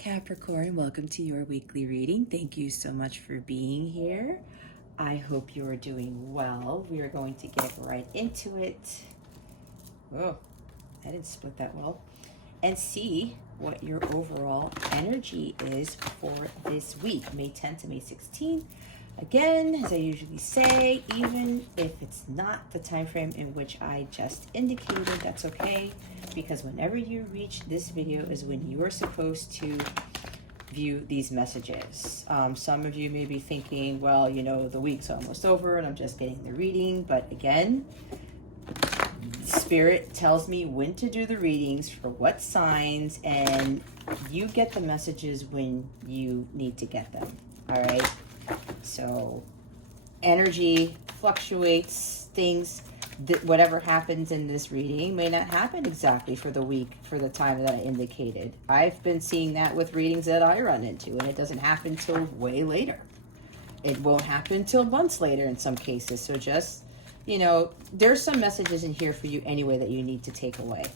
Capricorn, welcome to your weekly reading. Thank you so much for being here. I hope you're doing well. We are going to get right into it. Oh, I didn't split that well. And see what your overall energy is for this week, May 10th to May 16th. Again, as I usually say, even if it's not the time frame in which I just indicated, that's okay, because whenever you reach this video is when you are supposed to view these messages. Some of you may be thinking, well, you know, the week's almost over and I'm just getting the reading, but again, Spirit tells me when to do the readings for what signs, and you get the messages when you need to get them. All right. So energy fluctuates, things that whatever happens in this reading may not happen exactly for the week, for the time that I indicated. I've been seeing that with readings that I run into, and it doesn't happen till way later. It won't happen till months later in some cases. So just, you know, there's some messages in here for you anyway that you need to take away.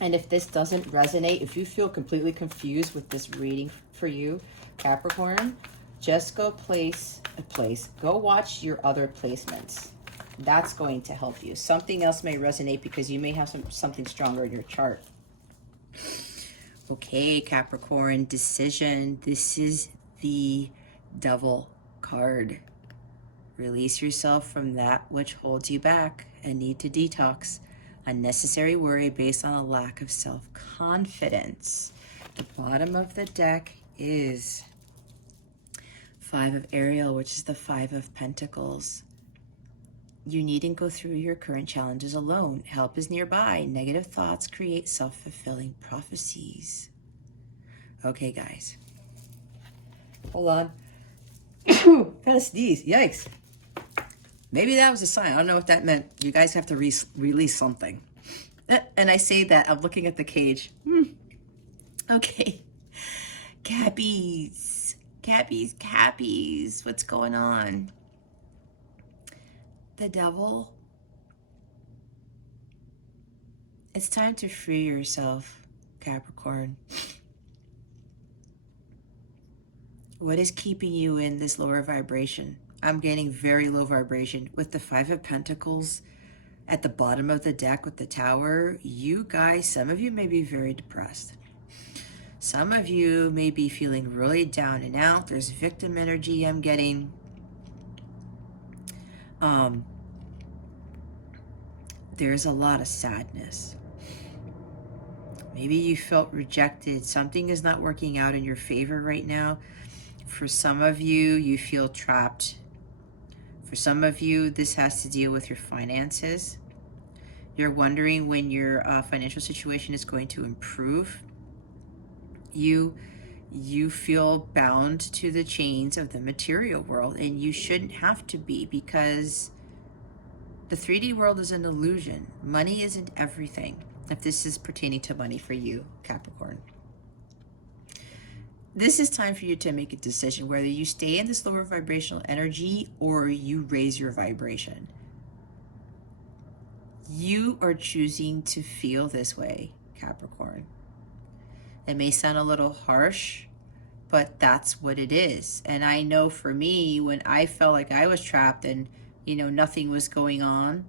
And if this doesn't resonate, if you feel completely confused with this reading for you, Capricorn, just go go watch your other placements. That's going to help you. Something else may resonate because you may have something stronger in your chart. Okay, Capricorn, decision. This is the Devil card. Release yourself from that which holds you back and need to detox. Unnecessary worry based on a lack of self-confidence. The bottom of the deck is Five of Ariel, which is the Five of Pentacles. You needn't go through your current challenges alone. Help is nearby. Negative thoughts create self-fulfilling prophecies. Okay, guys. Hold on. Had a sneeze. Yikes. Maybe that was a sign. I don't know what that meant. You guys have to release something. And I say that, I'm looking at the cage. Okay. Cappies. Cappies. What's going on? The Devil. It's time to free yourself, Capricorn. What is keeping you in this lower vibration? I'm getting very low vibration. With the Five of Pentacles at the bottom of the deck with the Tower, you guys, some of you may be very depressed. Some of you may be feeling really down and out. There's victim energy I'm getting. There's a lot of sadness. Maybe you felt rejected. Something is not working out in your favor right now. For some of you, you feel trapped. For some of you, this has to deal with your finances. You're wondering when your financial situation is going to improve. You feel bound to the chains of the material world, and you shouldn't have to be, because the 3D world is an illusion. Money isn't everything. If this is pertaining to money for you, Capricorn. This is time for you to make a decision whether you stay in this lower vibrational energy or you raise your vibration. You are choosing to feel this way, Capricorn. It may sound a little harsh, but that's what it is. And I know for me, when I felt like I was trapped and, you know, nothing was going on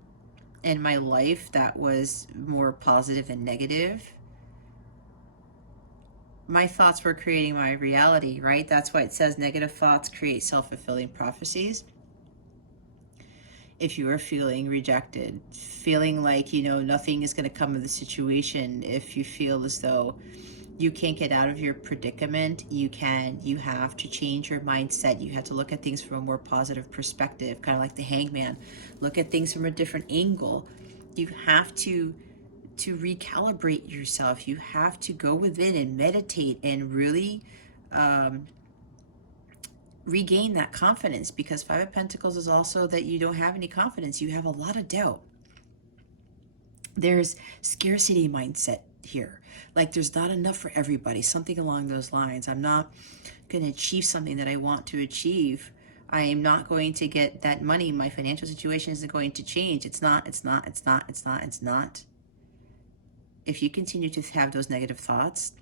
in my life that was more positive and negative, my thoughts were creating my reality, right? That's why it says negative thoughts create self-fulfilling prophecies. If you are feeling rejected, feeling like, you know, nothing is going to come of the situation, if you feel as though you can't get out of your predicament, you have to change your mindset. You have to look at things from a more positive perspective, kind of like the Hangman. Look at things from a different angle. You have to recalibrate yourself. You have to go within and meditate and really regain that confidence, because Five of Pentacles is also that you don't have any confidence. You have a lot of doubt. There's scarcity mindset here. Like there's not enough for everybody, something along those lines. I'm not going to achieve something that I want to achieve. I am not going to get that money. My financial situation isn't going to change. It's not. If you continue to have those negative thoughts,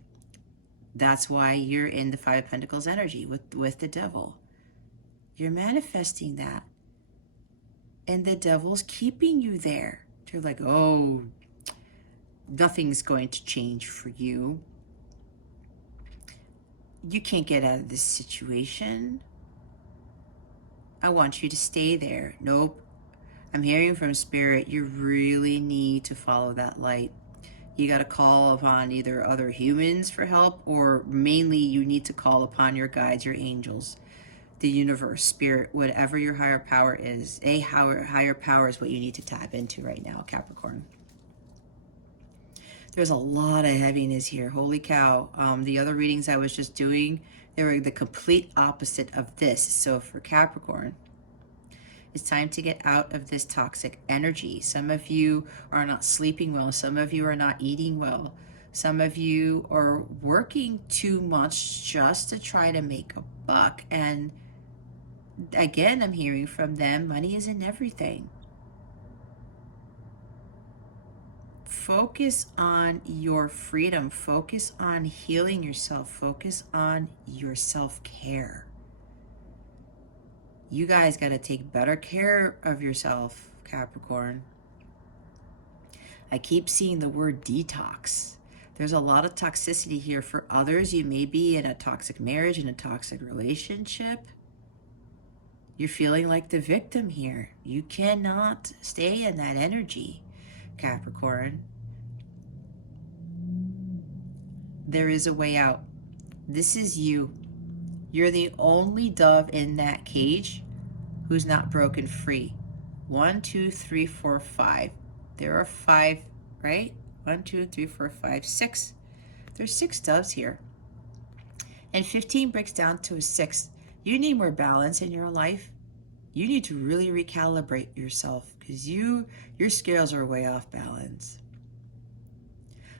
That's why you're in the Five of Pentacles energy with the devil. You're manifesting that. And the devil's keeping you there. You're like, oh, nothing's going to change for you. You can't get out of this situation. I want you to stay there. Nope. I'm hearing from Spirit, you really need to follow that light. You got to call upon either other humans for help, or mainly you need to call upon your guides, your angels, the universe, Spirit, whatever your higher power is. A higher power is what you need to tap into right now, Capricorn. There's a lot of heaviness here. Holy cow. The other readings I was just doing, they were the complete opposite of this. So for Capricorn, it's time to get out of this toxic energy. Some of you are not sleeping well. Some of you are not eating well. Some of you are working too much just to try to make a buck. And again, I'm hearing from them, money isn't everything. Focus on your freedom. Focus on healing yourself. Focus on your self-care. You guys got to take better care of yourself, Capricorn. I keep seeing the word detox. There's a lot of toxicity here. For others, you may be in a toxic marriage, in a toxic relationship. You're feeling like the victim here. You cannot stay in that energy, Capricorn. There is a way out. This is you. You're the only dove in that cage who's not broken free. 1, 2, 3, 4, 5. There are 5, right? 1, 2, 3, 4, 5, 6. There's 6 doves here. And 15 breaks down to a 6. You need more balance in your life. You need to really recalibrate yourself because your scales are way off balance.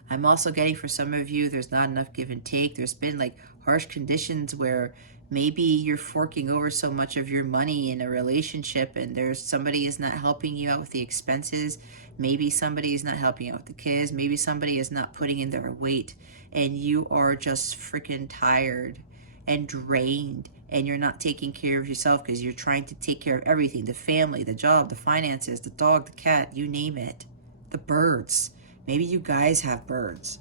I'm also getting, for some of you, there's not enough give and take. There's been like harsh conditions where maybe you're forking over so much of your money in a relationship and there's somebody is not helping you out with the expenses. Maybe somebody is not helping out with the kids. Maybe somebody is not putting in their weight and you are just freaking tired and drained and you're not taking care of yourself because you're trying to take care of everything, the family, the job, the finances, the dog, the cat, you name it, the birds. Maybe you guys have birds.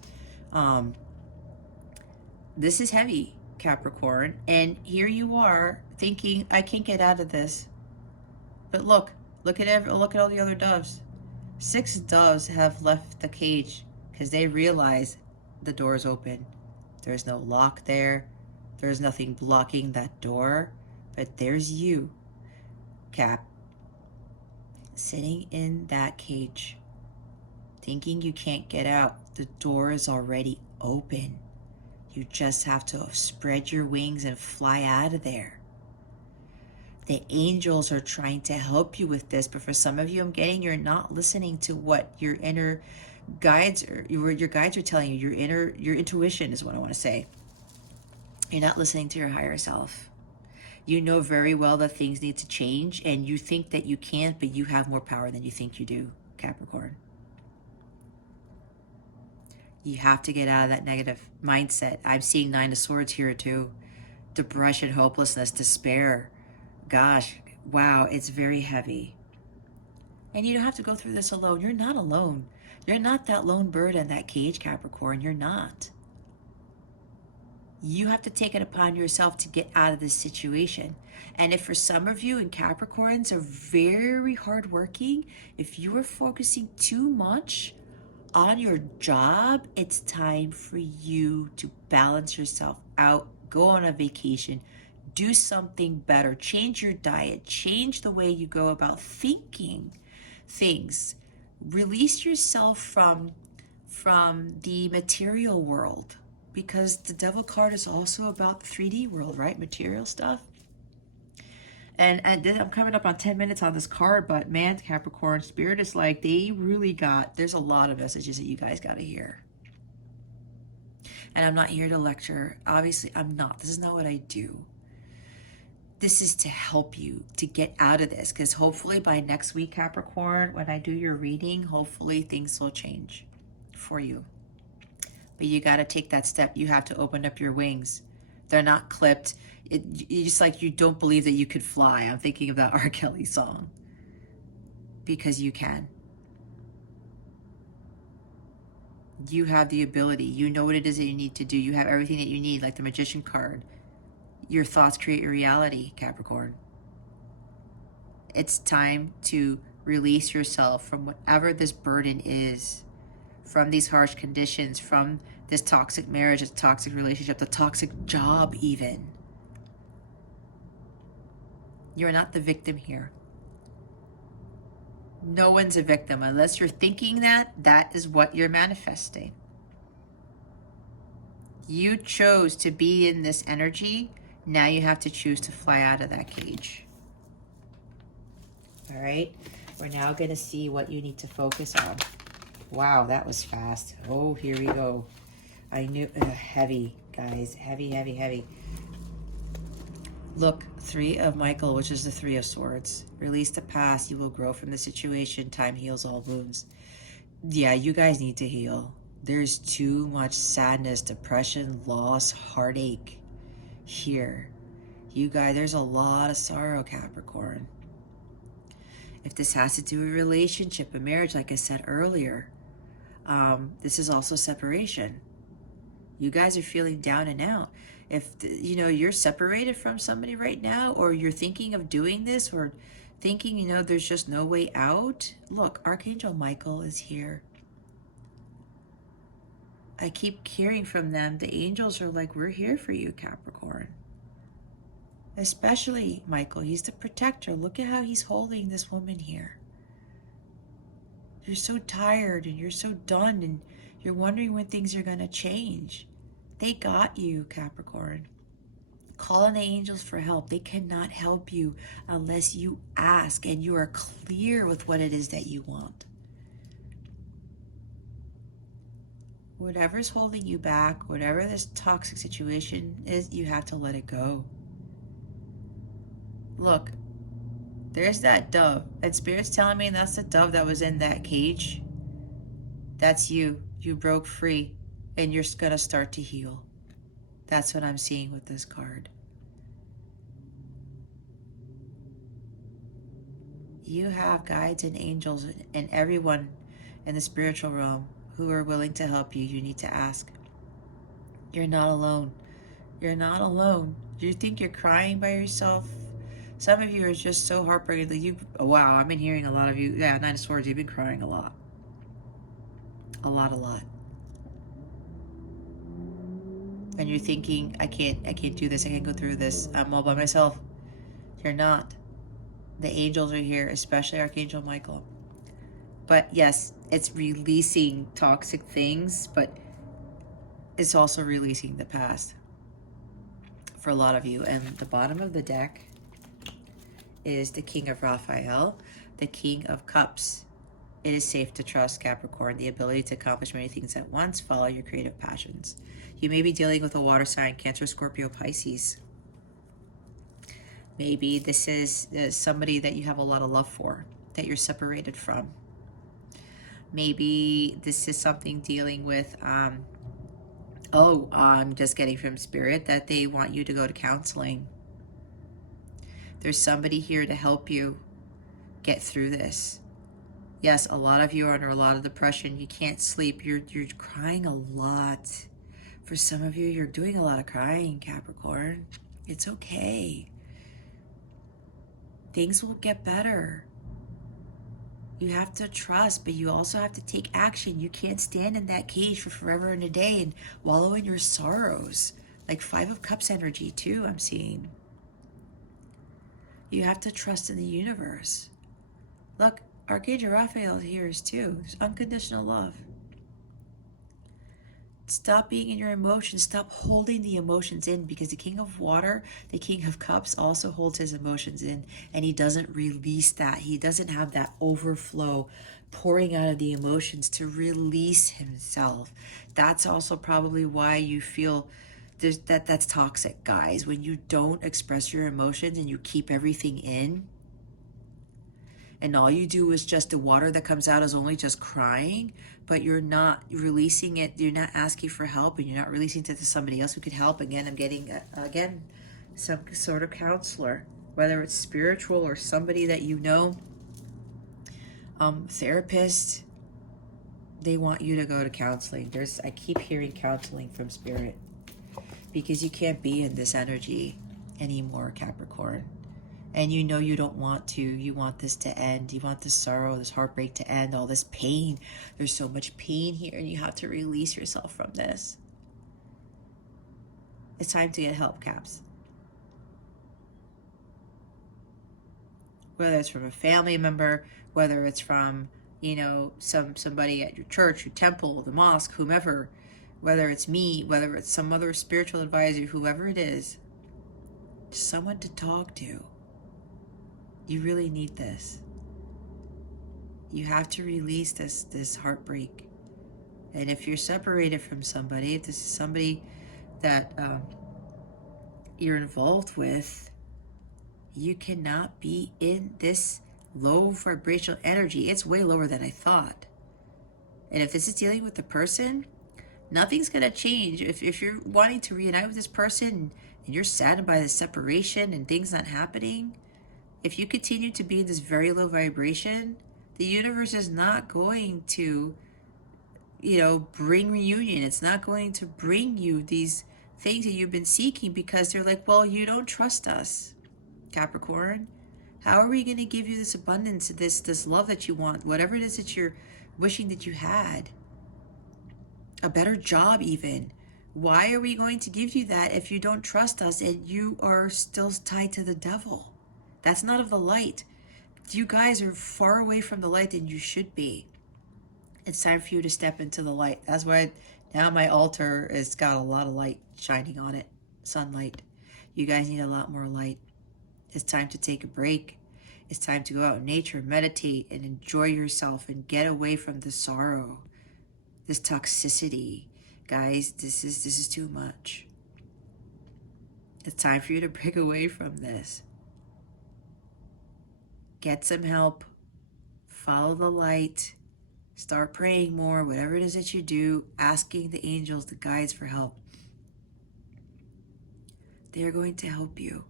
This is heavy, Capricorn. And here you are thinking, I can't get out of this. But look at all the other doves. 6 doves have left the cage because they realize the door is open. There's no lock there. There's nothing blocking that door. But there's you, Cap, sitting in that cage, thinking you can't get out. The door is already open. You just have to spread your wings and fly out of there. The angels are trying to help you with this, but for some of you, I'm getting you're not listening to what your inner guides are, your guides are telling you. Your intuition is what I want to say. You're not listening to your higher self. You know very well that things need to change, and you think that you can't, but you have more power than you think you do, Capricorn. You have to get out of that negative mindset. I'm seeing 9 of Swords here too. Depression, hopelessness, despair. Gosh, wow, it's very heavy. And you don't have to go through this alone. You're not alone. You're not that lone bird in that cage, Capricorn. You're not. You have to take it upon yourself to get out of this situation. And if for some of you, and Capricorns are very hardworking, if you are focusing too much on your job, it's time for you to balance yourself out, go on a vacation, do something better, change your diet, change the way you go about thinking things. Release yourself from the material world, because the Devil card is also about the 3D world, right? Material stuff. And I'm coming up on 10 minutes on this card, but man, Capricorn, Spirit is like, they really there's a lot of messages that you guys got to hear. And I'm not here to lecture. Obviously, I'm not. This is not what I do. This is to help you to get out of this, because hopefully by next week, Capricorn, when I do your reading, hopefully things will change for you. But you got to take that step. You have to open up your wings. They're not clipped. It's like you don't believe that you could fly. I'm thinking of that R. Kelly song. Because you can. You have the ability. You know what it is that you need to do. You have everything that you need, like the Magician card. Your thoughts create your reality, Capricorn. It's time to release yourself from whatever this burden is, from these harsh conditions, from this toxic marriage, this toxic relationship, the toxic job even. You're not the victim here. No one's a victim. Unless you're thinking that, that is what you're manifesting. You chose to be in this energy. Now you have to choose to fly out of that cage. All right. We're now going to see what you need to focus on. Wow, that was fast. Oh, here we go. I knew, heavy, guys. Heavy, heavy, heavy. Look, 3 of Michael, which is the 3 of Swords. Release the past. You will grow from the situation. Time heals all wounds. Yeah, you guys need to heal. There's too much sadness, depression, loss, heartache here. You guys, there's a lot of sorrow, Capricorn. If this has to do with a relationship, a marriage, like I said earlier, this is also separation. You guys are feeling down and out. If, you know, you're separated from somebody right now, or you're thinking of doing this, or thinking, you know, there's just no way out, look, Archangel Michael is here. I keep hearing from them. The angels are like, we're here for you, Capricorn. Especially Michael. He's the protector. Look at how he's holding this woman here. You're so tired and you're so done and you're wondering when things are going to change. They got you, Capricorn. Call on the angels for help. They cannot help you unless you ask and you are clear with what it is that you want. Whatever's holding you back, whatever this toxic situation is, you have to let it go. Look, there's that dove. And Spirit's telling me that's the dove that was in that cage. That's you. You broke free and you're going to start to heal. That's what I'm seeing with this card. You have guides and angels and everyone in the spiritual realm who are willing to help you. You need to ask. You're not alone. You're not alone. Do you think you're crying by yourself? Some of you are just so heartbroken that wow, I've been hearing a lot of you. Yeah, 9 of Swords, you've been crying a lot. A lot. And you're thinking, I can't do this. I can't go through this. I'm all by myself. You're not. The angels are here, especially Archangel Michael. But yes, it's releasing toxic things, but it's also releasing the past for a lot of you. And the bottom of the deck is the King of Raphael, the King of Cups. It is safe to trust, Capricorn, the ability to accomplish many things at once. Follow your creative passions. You may be dealing with a water sign, Cancer, Scorpio, Pisces. Maybe this is somebody that you have a lot of love for, that you're separated from. Maybe this is something dealing with, I'm just getting from Spirit that they want you to go to counseling. There's somebody here to help you get through this. Yes, a lot of you are under a lot of depression. You can't sleep. You're crying a lot. For some of you, you're doing a lot of crying, Capricorn. It's okay. Things will get better. You have to trust, but you also have to take action. You can't stand in that cage for forever and a day and wallow in your sorrows. Like 5 of Cups energy too, I'm seeing. You have to trust in the universe. Look, Archangel Raphael here is too. There's unconditional love. Stop being in your emotions. Stop holding the emotions in, because the King of Water, the King of Cups, also holds his emotions in, and he doesn't release that. He doesn't have that overflow pouring out of the emotions to release himself. That's also probably why you feel that's toxic, guys. When you don't express your emotions and you keep everything in, and all you do is just, the water that comes out is only just crying, but you're not releasing it, you're not asking for help, and you're not releasing it to somebody else who could help. Again, I'm getting, again, some sort of counselor, whether it's spiritual or somebody that you know, therapist. They want you to go to counseling. I keep hearing counseling from spirit, because you can't be in this energy anymore, Capricorn. And you know you don't want to. You want this to end. You want this sorrow, this heartbreak to end, all this pain. There's so much pain here, and you have to release yourself from this. It's time to get help, Caps. Whether it's from a family member, whether it's from, you know, somebody at your church, your temple, the mosque, whomever, whether it's me, whether it's some other spiritual advisor, whoever it is, someone to talk to. You really need this. You have to release this heartbreak. And if you're separated from somebody, if this is somebody that you're involved with, you cannot be in this low vibrational energy. It's way lower than I thought. And if this is dealing with the person, nothing's going to change. If you're wanting to reunite with this person and you're saddened by the separation and things not happening, if you continue to be in this very low vibration, the universe is not going to, you know, bring reunion. It's not going to bring you these things that you've been seeking, because they're like, well, you don't trust us, Capricorn. How are we going to give you this abundance, this love that you want, whatever it is that you're wishing that you had, a better job even? Why are we going to give you that if you don't trust us and you are still tied to the devil? That's not of the light. You guys are far away from the light than you should be. It's time for you to step into the light. That's why now my altar has got a lot of light shining on it, sunlight. You guys need a lot more light. It's time to take a break. It's time to go out in nature, meditate, and enjoy yourself, and get away from the sorrow, this toxicity. Guys, this is too much. It's time for you to break away from this. Get some help. Follow the light. Start praying more. Whatever it is that you do, asking the angels, the guides for help. They're going to help you.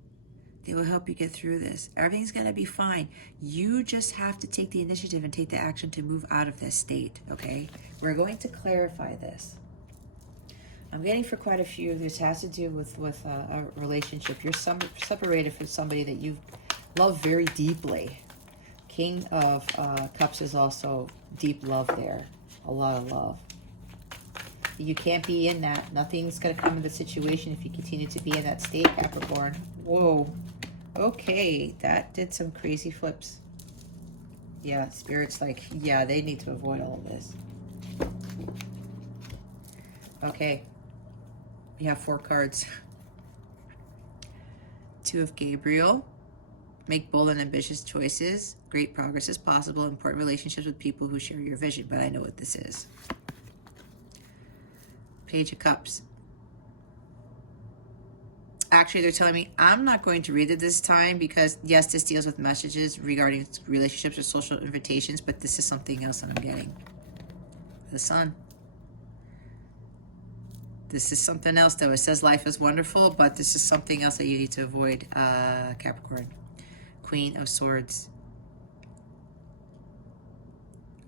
They will help you get through this. Everything's going to be fine. You just have to take the initiative and take the action to move out of this state, okay? We're going to clarify this. I'm getting for quite a few. This has to do with a relationship. You're separated from somebody that you love very deeply. King of Cups is also deep love there. A lot of love. You can't be in that. Nothing's going to come in the situation if you continue to be in that state, Capricorn. Whoa. Okay, that did some crazy flips. Yeah, Spirit's like, yeah, they need to avoid all of this. Okay. We have 4 cards. 2 of Gabriel. Make bold and ambitious choices. Great progress is possible. Important relationships with people who share your vision. But I know what this is. Page of Cups. Actually, they're telling me I'm not going to read it this time, because yes, this deals with messages regarding relationships or social invitations, but this is something else that I'm getting. The Sun. This is something else, though. It says life is wonderful, but this is something else that you need to avoid, Capricorn. Queen of Swords.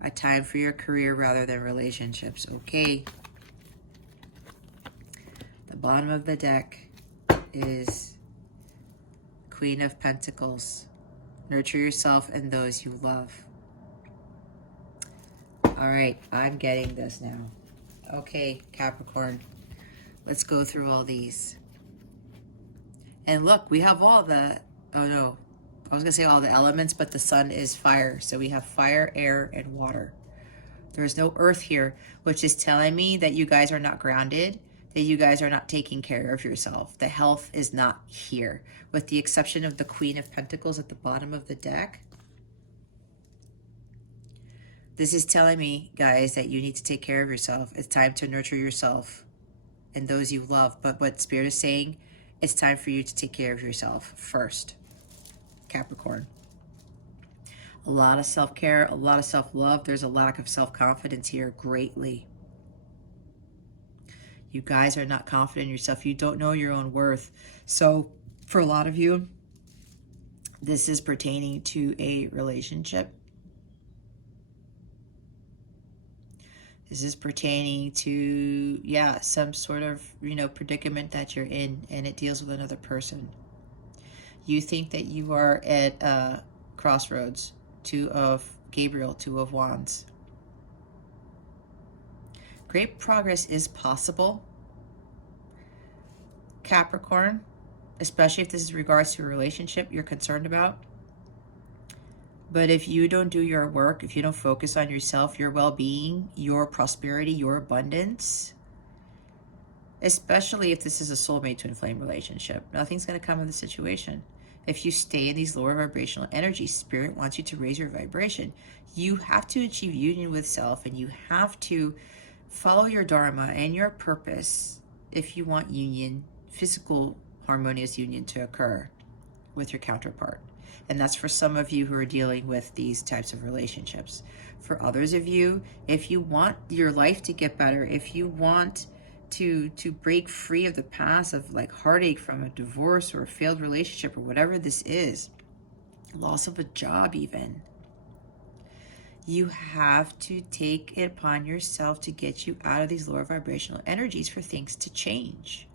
A time for your career rather than relationships. Okay. The bottom of the deck is Queen of Pentacles. Nurture yourself and those you love. All right, I'm getting this now. Okay, Capricorn. Let's go through all these. And look, we have all the, oh no, I was going to say all the elements, but the sun is fire. So we have fire, air, and water. There's no earth here, which is telling me that you guys are not grounded, that you guys are not taking care of yourself. The health is not here, with the exception of the Queen of Pentacles at the bottom of the deck. This is telling me, guys, that you need to take care of yourself. It's time to nurture yourself and those you love. But what Spirit is saying, it's time for you to take care of yourself first, Capricorn. A lot of self-care, a lot of self-love. There's a lack of self-confidence here greatly. You guys are not confident in yourself. You don't know your own worth. So for a lot of you, this is pertaining to a relationship. This is pertaining to, yeah, some sort of, predicament that you're in, and it deals with another person. You think that you are at a crossroads. Two of Gabriel, Two of Wands. Great progress is possible, Capricorn, especially if this is regards to a relationship you're concerned about. But if you don't do your work, if you don't focus on yourself, your well-being, your prosperity, your abundance, especially if this is a soulmate twin flame relationship, nothing's going to come of the situation. If you stay in these lower vibrational energies, Spirit wants you to raise your vibration. You have to achieve union with self, and you have to follow your dharma and your purpose if you want union, physical harmonious union to occur with your counterpart. And that's for some of you who are dealing with these types of relationships. For others of you, if you want your life to get better, if you want to break free of the past of like heartache from a divorce or a failed relationship or whatever this is, loss of a job even, you have to take it upon yourself to get you out of these lower vibrational energies for things to change.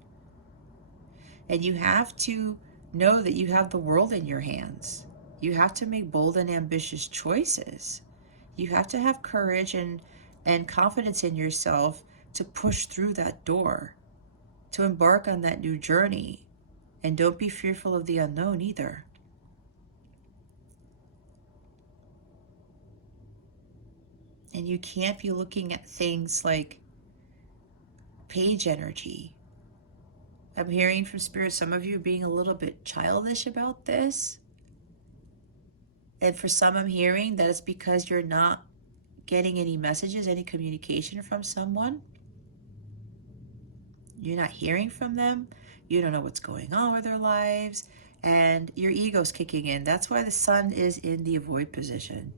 And you have to know that you have the world in your hands. You have to make bold and ambitious choices. You have to have courage and confidence in yourself to push through that door, to embark on that new journey. And don't be fearful of the unknown either. And you can't be looking at things like page energy. I'm hearing from Spirit, some of you being a little bit childish about this. And for some, I'm hearing that it's because you're not getting any messages, any communication from someone. You're not hearing from them. You don't know what's going on with their lives. And your ego's kicking in. That's why the sun is in the avoid position.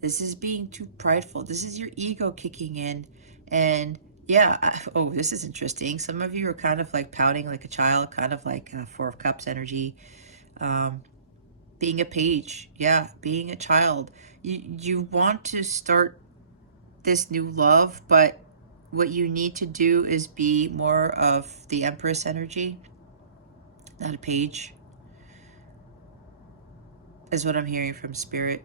This is being too prideful. This is your ego kicking in. And yeah, oh, this is interesting. Some of you are kind of like pouting like a child, kind of like Four of Cups energy. Being a page, yeah, being a child. You want to start this new love, but what you need to do is be more of the Empress energy, not a page, is what I'm hearing from Spirit.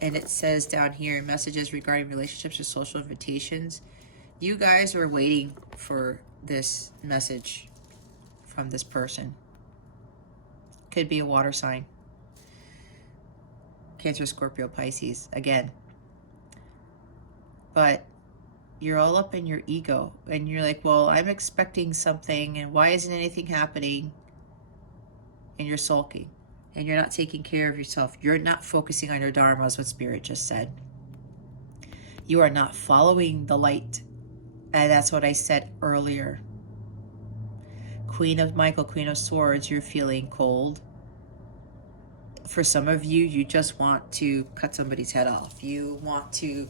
And it says down here, messages regarding relationships or social invitations. You guys are waiting for this message from this person. Could be a water sign. Cancer, Scorpio, Pisces, again. But you're all up in your ego. And you're like, well, I'm expecting something. And why isn't anything happening? And you're sulking. And you're not taking care of yourself. You're not focusing on your dharma, is what Spirit just said. You are not following the light. And that's what I said earlier. Queen of Michael, Queen of Swords, you're feeling cold. For some of you, you just want to cut somebody's head off. You want to,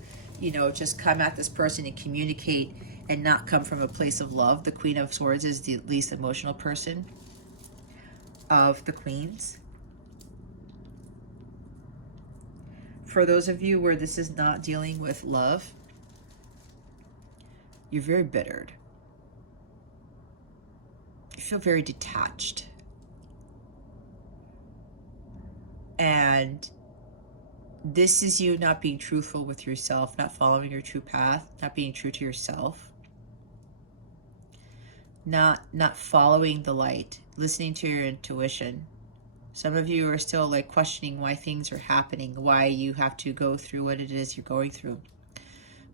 just come at this person and communicate and not come from a place of love. The Queen of Swords is the least emotional person of the queens. For those of you where this is not dealing with love, you're very bittered. You feel very detached. And this is you not being truthful with yourself, not following your true path, not being true to yourself, not following the light, listening to your intuition. Some of you are still like questioning why things are happening, why you have to go through what it is you're going through.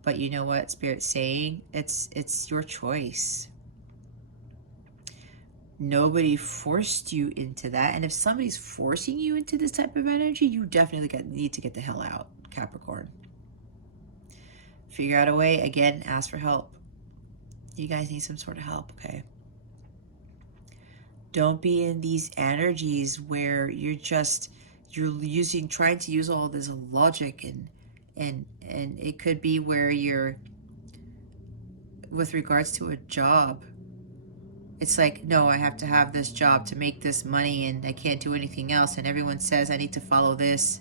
But you know what Spirit's saying? It's your choice. Nobody forced you into that. And if somebody's forcing you into this type of energy, you definitely need to get the hell out, Capricorn. Figure out a way. Again, ask for help. You guys need some sort of help, okay? Don't be in these energies where you're trying to use all this logic, and it could be where you're, with regards to a job, it's like, no, I have to have this job to make this money and I can't do anything else, and everyone says I need to follow this,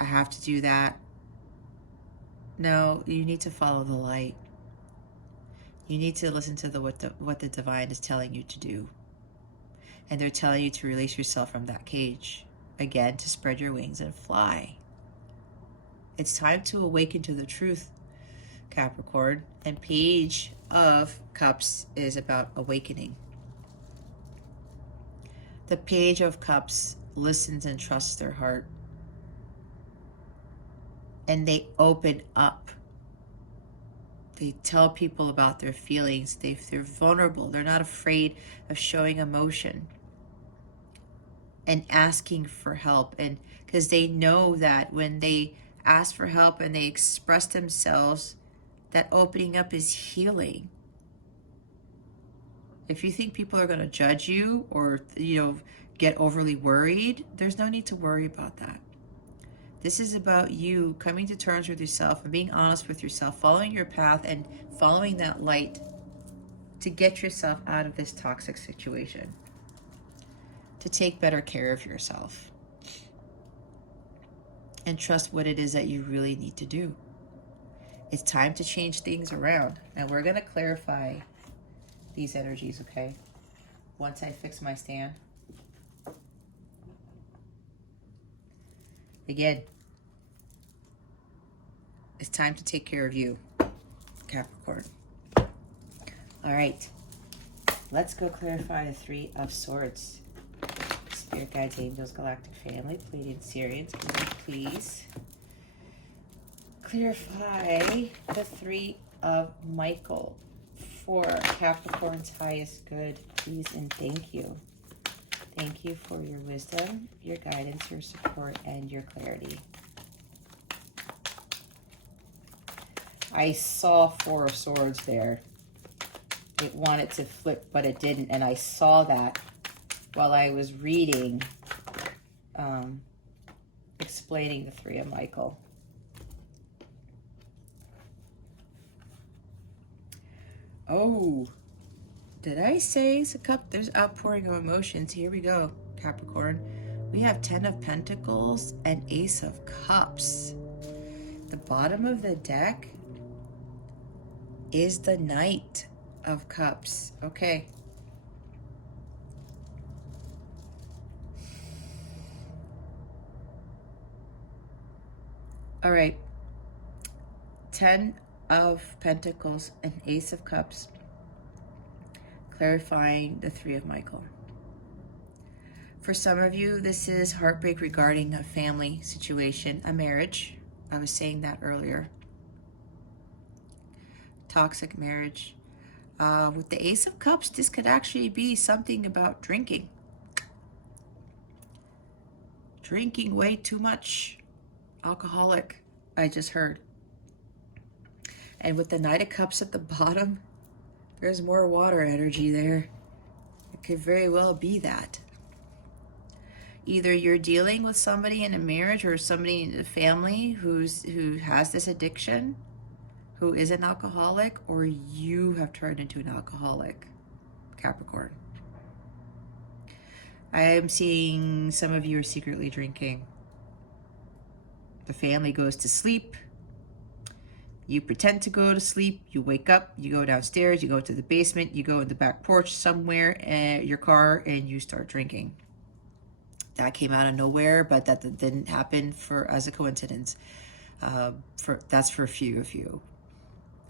I have to do that. No, you need to follow the light. You need to listen to what the divine is telling you to do. And they're telling you to release yourself from that cage. Again, to spread your wings and fly. It's time to awaken to the truth, Capricorn. And Page of Cups is about awakening. The Page of Cups listens and trusts their heart. And they open up. They tell people about their feelings. They're vulnerable. They're not afraid of showing emotion and asking for help. And because they know that when they ask for help and they express themselves, that opening up is healing. If you think people are going to judge you or, get overly worried, there's no need to worry about that. This is about you coming to terms with yourself and being honest with yourself, following your path and following that light to get yourself out of this toxic situation, to take better care of yourself and trust what it is that you really need to do. It's time to change things around. And we're going to clarify these energies, okay? Once I fix my stand. Again, it's time to take care of you, Capricorn. All right, let's go clarify the Three of Swords. Spirit guides, angels, galactic family, Pleiadian Syrians, can you please clarify the Three of Michael for Capricorn's highest good, please and thank you. Thank you for your wisdom, your guidance, your support, and your clarity. I saw Four of Swords there. It wanted to flip, but it didn't. And I saw that while I was reading, explaining the Three of Michael. Oh, did I say it's a cup? There's outpouring of emotions. Here we go, Capricorn. We have 10 of Pentacles and Ace of Cups. The bottom of the deck is the Knight of Cups. Okay. All right. 10 of Pentacles and Ace of Cups. Clarifying the Three of Michael. For some of you, this is heartbreak regarding a family situation, a marriage. I was saying that earlier. Toxic marriage. With the Ace of Cups, this could actually be something about drinking. Drinking way too much. Alcoholic, I just heard. And with the Knight of Cups at the bottom, there's more water energy there. It could very well be that. Either you're dealing with somebody in a marriage or somebody in a family who has this addiction, who is an alcoholic, or you have turned into an alcoholic, Capricorn. I am seeing some of you are secretly drinking. The family goes to sleep. You pretend to go to sleep. You wake up. You go downstairs. You go to the basement. You go in the back porch somewhere, your car, and you start drinking. That came out of nowhere, but that didn't happen as a coincidence. That's for a few of you.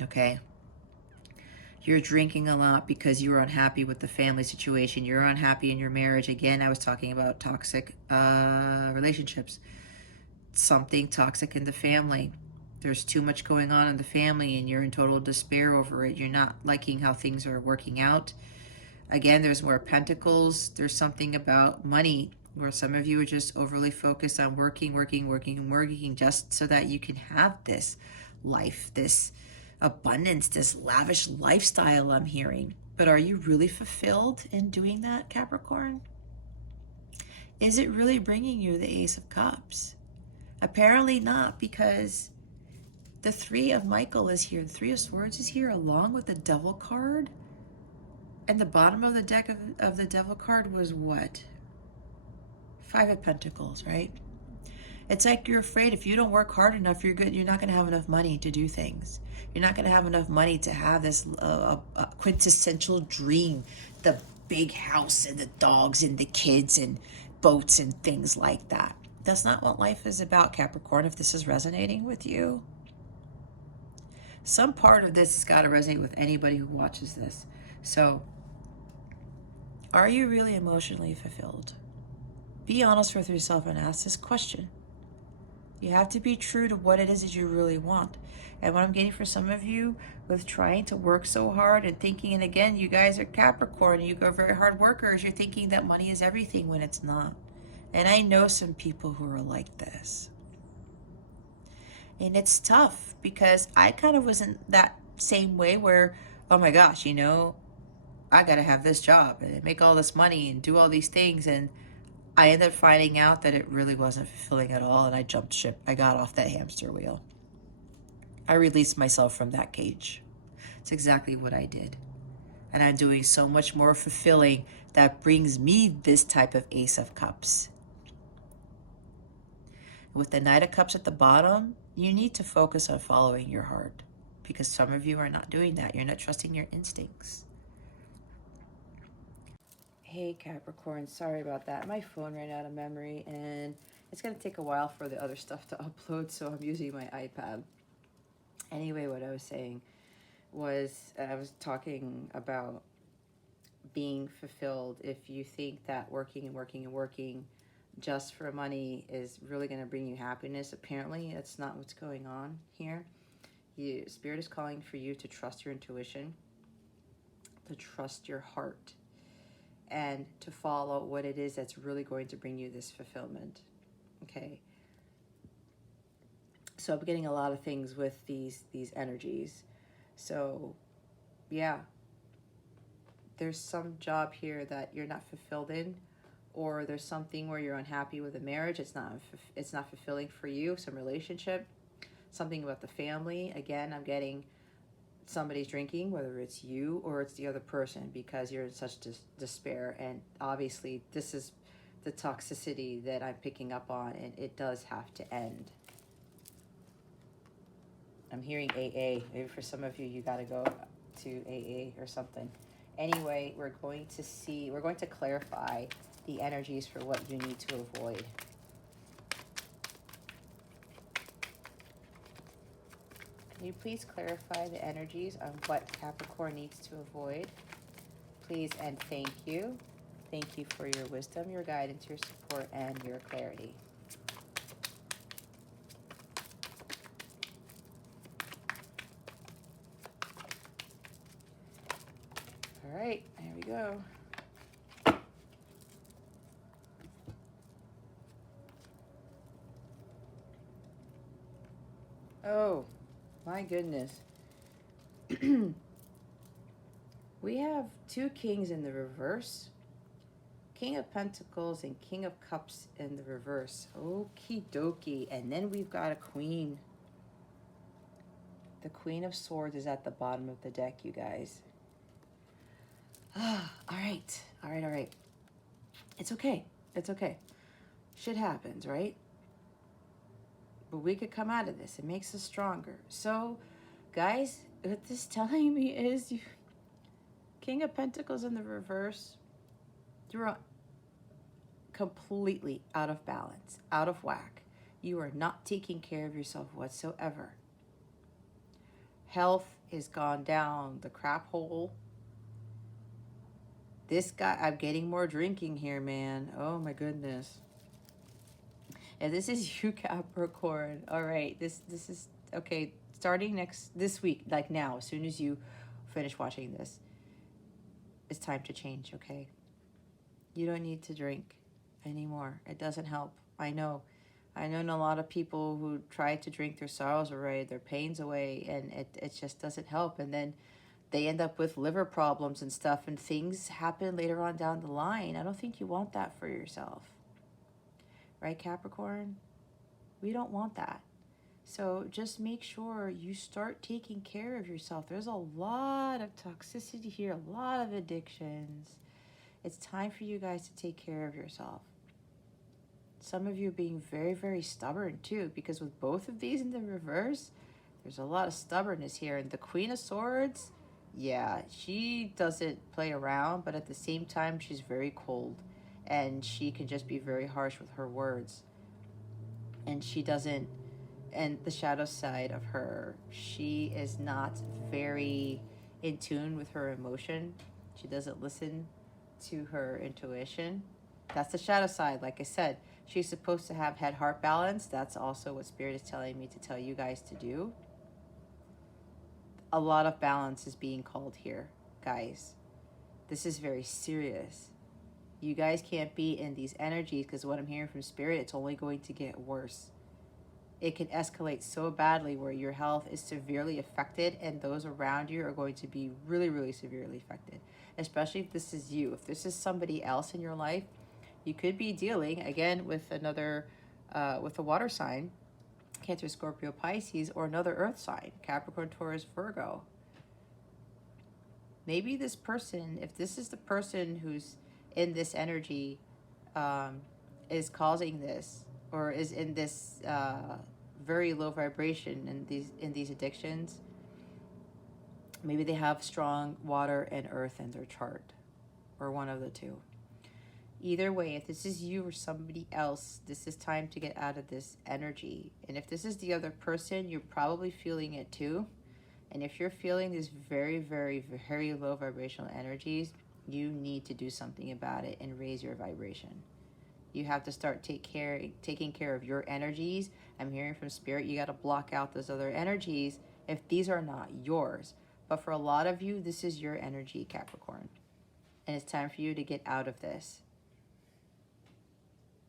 Okay? You're drinking a lot because you're unhappy with the family situation. You're unhappy in your marriage. Again, I was talking about toxic relationships. Something toxic in the family. There's too much going on in the family and you're in total despair over it. You're not liking how things are working out. Again, there's more Pentacles. There's something about money where some of you are just overly focused on working just so that you can have this life, this abundance, this lavish lifestyle I'm hearing. But are you really fulfilled in doing that, Capricorn? Is it really bringing you the Ace of Cups? Apparently not, because the Three of Michael is here. The Three of Swords is here along with the Devil card. And the bottom of the deck of the Devil card was what? Five of Pentacles, right? It's like you're afraid if you don't work hard enough, you're not going to have enough money to do things. You're not going to have enough money to have this quintessential dream, the big house and the dogs and the kids and boats and things like that. That's not what life is about, Capricorn, if this is resonating with you. Some part of this has got to resonate with anybody who watches this. So, are you really emotionally fulfilled? Be honest with yourself and ask this question. You have to be true to what it is that you really want. And what I'm getting for some of you with trying to work so hard and thinking, and again, you guys are Capricorn and you go very hard workers, you're thinking that money is everything when it's not. And I know some people who are like this. And it's tough because I kind of was in that same way where, oh my gosh, you know, I got to have this job and make all this money and do all these things. And I ended up finding out that it really wasn't fulfilling at all, and I jumped ship. I got off that hamster wheel. I released myself from that cage. It's exactly what I did. And I'm doing so much more fulfilling that brings me this type of Ace of Cups. With the Knight of Cups at the bottom, you need to focus on following your heart, because some of you are not doing that. You're not trusting your instincts. Hey Capricorn, sorry about that. My phone ran out of memory and it's going to take a while for the other stuff to upload, so I'm using my iPad. Anyway, what I was saying was I was talking about being fulfilled. If you think that working and working and working just for money is really going to bring you happiness, apparently that's not what's going on here. Spirit is calling for you to trust your intuition, to trust your heart, and to follow what it is that's really going to bring you this fulfillment. Okay. So I'm getting a lot of things with these energies. So yeah, there's some job here that you're not fulfilled in, or there's something where you're unhappy with a marriage. It's not fulfilling for you. Some relationship, something about the family. Again, I'm getting somebody's drinking, whether it's you or it's the other person, because you're in such despair. And obviously this is the toxicity that I'm picking up on, and it does have to end. I'm hearing AA. Maybe for some of you, you got to go to AA or something. Anyway, we're going to clarify the energies for what you need to avoid. Can you please clarify the energies on what Capricorn needs to avoid? Please and thank you. Thank you for your wisdom, your guidance, your support, and your clarity. All right, there we go. Oh, my goodness. We have two kings in the reverse. King of Pentacles and King of Cups in the reverse. Okie dokie. And then we've got a queen. The Queen of Swords is at the bottom of the deck, you guys. All right. All right. It's okay. It's okay. Shit happens, right? But we could come out of this. It makes us stronger. So, guys, what this telling me is King of Pentacles in the reverse, you're completely out of balance, out of whack. You are not taking care of yourself whatsoever. Health is gone down the crap hole. This guy, I'm getting more drinking here, man. Oh my goodness. And this is you, Capricorn. All right, this is okay. Starting this week, like now, as soon as you finish watching this, it's time to change. Okay, you don't need to drink anymore. It doesn't help. I know. I know a lot of people who try to drink their sorrows away, their pains away, and it just doesn't help. And then they end up with liver problems and stuff, and things happen later on down the line. I don't think you want that for yourself. Right, Capricorn? We don't want that. So just make sure you start taking care of yourself. There's a lot of toxicity here, a lot of addictions. It's time for you guys to take care of yourself. Some of you are being very, very stubborn too, because with both of these in the reverse, there's a lot of stubbornness here. And the Queen of Swords, yeah, she doesn't play around, but at the same time, she's very cold. And she can just be very harsh with her words. And she doesn't, and the shadow side of her, she is not very in tune with her emotion. She doesn't listen to her intuition. That's the shadow side. Like I said, she's supposed to have head-heart balance. That's also what Spirit is telling me to tell you guys to do. A lot of balance is being called here, guys. This is very serious. You guys can't be in these energies, because what I'm hearing from Spirit, it's only going to get worse. It can escalate so badly where your health is severely affected, and those around you are going to be really, really severely affected. Especially if this is you. If this is somebody else in your life, you could be dealing, again, with another, with a water sign, Cancer, Scorpio, Pisces, or another earth sign, Capricorn, Taurus, Virgo. Maybe this person, if this is the person who's in this energy, is causing this, or is in this very low vibration in these addictions, maybe they have strong water and earth in their chart, or one of the two. Either way, if this is you or somebody else, this is time to get out of this energy. And if this is the other person, you're probably feeling it too. And if you're feeling these very, very, very low vibrational energies, you need to do something about it and raise your vibration. You have to start taking care of your energies. I'm hearing from Spirit, you got to block out those other energies if these are not yours. But for a lot of you, this is your energy, Capricorn. And it's time for you to get out of this.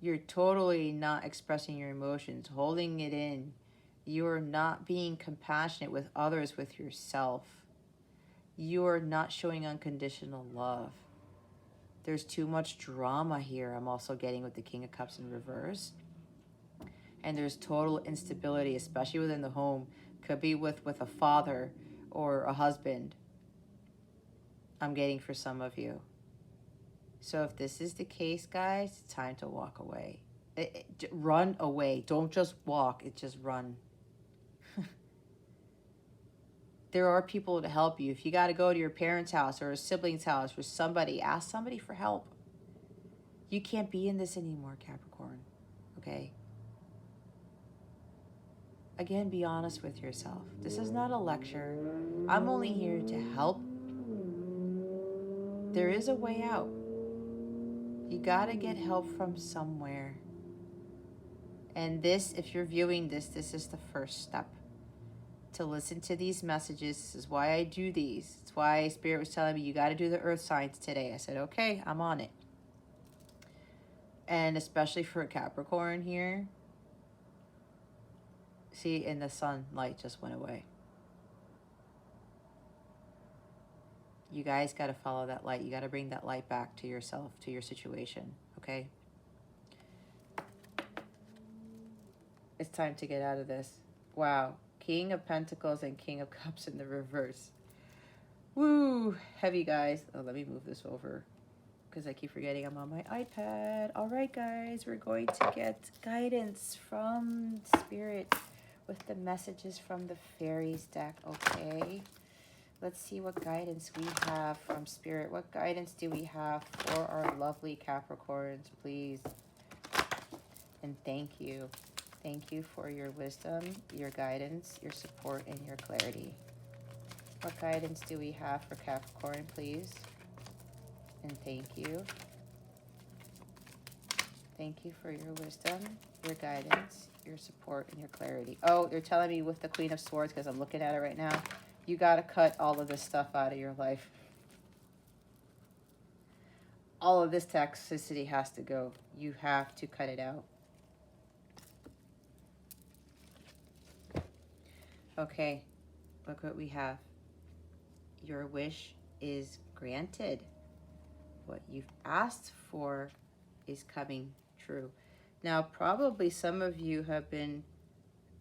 You're totally not expressing your emotions, holding it in. You're not being compassionate with others, with yourself. You're not showing unconditional love. There's too much drama here. I'm also getting with the King of Cups in reverse. And there's total instability, especially within the home. Could be with a father or a husband. I'm getting for some of you. So if this is the case, guys, it's time to walk away. Run away. Don't just walk. It's just run. There are people to help you. If you got to go to your parents' house or a sibling's house or somebody, ask somebody for help. You can't be in this anymore, Capricorn. Okay? Again, be honest with yourself. This is not a lecture. I'm only here to help. There is a way out. You got to get help from somewhere. And this, if you're viewing this, this is the first step. To listen to these messages. This is why I do these. It's why Spirit was telling me, you got to do the earth signs today. I said, okay, I'm on it. And especially for a Capricorn here. See, and the sunlight just went away. You guys got to follow that light. You got to bring that light back to yourself, to your situation, okay? It's time to get out of this. Wow. King of Pentacles and King of Cups in the reverse. Woo! Heavy, guys. Oh, let me move this over because I keep forgetting I'm on my iPad. All right, guys. We're going to get guidance from Spirit with the messages from the Fairies deck, okay? Let's see what guidance we have from Spirit. What guidance do we have for our lovely Capricorns, please? And thank you. Thank you for your wisdom, your guidance, your support, and your clarity. What guidance do we have for Capricorn, please? And thank you. Thank you for your wisdom, your guidance, your support, and your clarity. Oh, they're telling me with the Queen of Swords, because I'm looking at it right now, you got to cut all of this stuff out of your life. All of this toxicity has to go. You have to cut it out. Okay, look what we have. Your wish is granted. What you've asked for is coming true. Now, probably some of you have been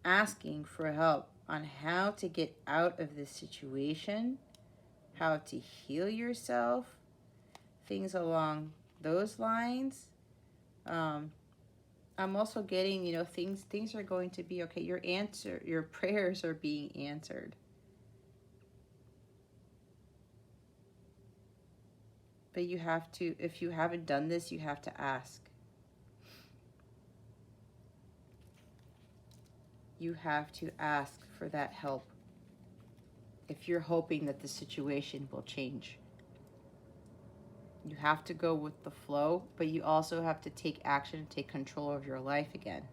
asking for help on how to get out of this situation, how to heal yourself, things along those lines. I'm also getting, things are going to be okay. Your prayers are being answered. But you have to, if you haven't done this, you have to ask. You have to ask for that help if you're hoping that the situation will change. You have to go with the flow, but you also have to take action and take control of your life again.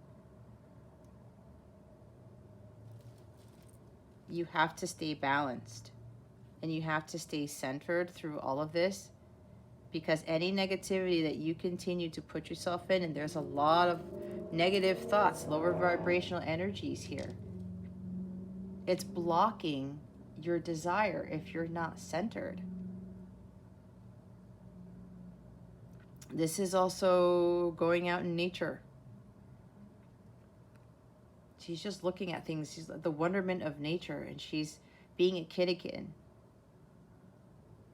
You have to stay balanced and you have to stay centered through all of this, because any negativity that you continue to put yourself in, and there's a lot of negative thoughts, lower vibrational energies here, it's blocking your desire if you're not centered. This is also going out in nature. She's just looking at things. She's the wonderment of nature, and she's being a kid again.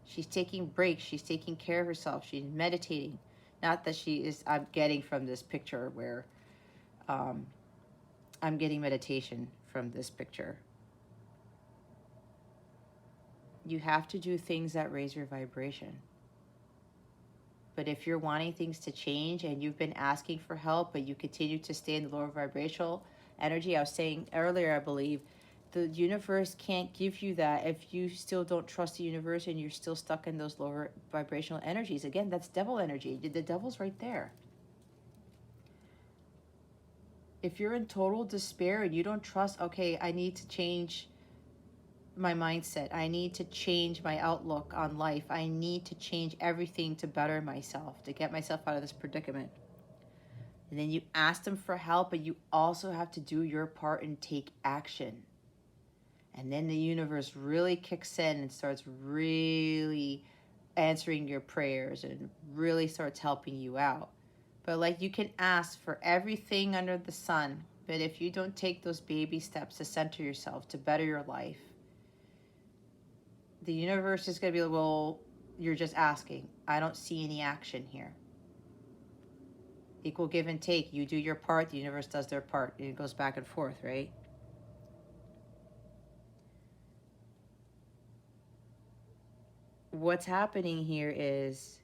She's taking breaks. She's taking care of herself. She's meditating. Not that she is, I'm getting from this picture where I'm getting meditation from this picture. You have to do things that raise your vibration. But if you're wanting things to change and you've been asking for help, but you continue to stay in the lower vibrational energy, I was saying earlier, I believe, the universe can't give you that if you still don't trust the universe and you're still stuck in those lower vibrational energies. Again, that's devil energy. The devil's right there. If you're in total despair and you don't trust, okay, I need to change my mindset. I need to change my outlook on life. I need to change everything to better myself, to get myself out of this predicament. And then you ask them for help, but you also have to do your part and take action. And then the universe really kicks in and starts really answering your prayers and really starts helping you out. But like, you can ask for everything under the sun, but if you don't take those baby steps to center yourself, to better your life, the universe is going to be like, well, you're just asking. I don't see any action here. Equal give and take. You do your part, the universe does their part. And it goes back and forth, right? What's happening here is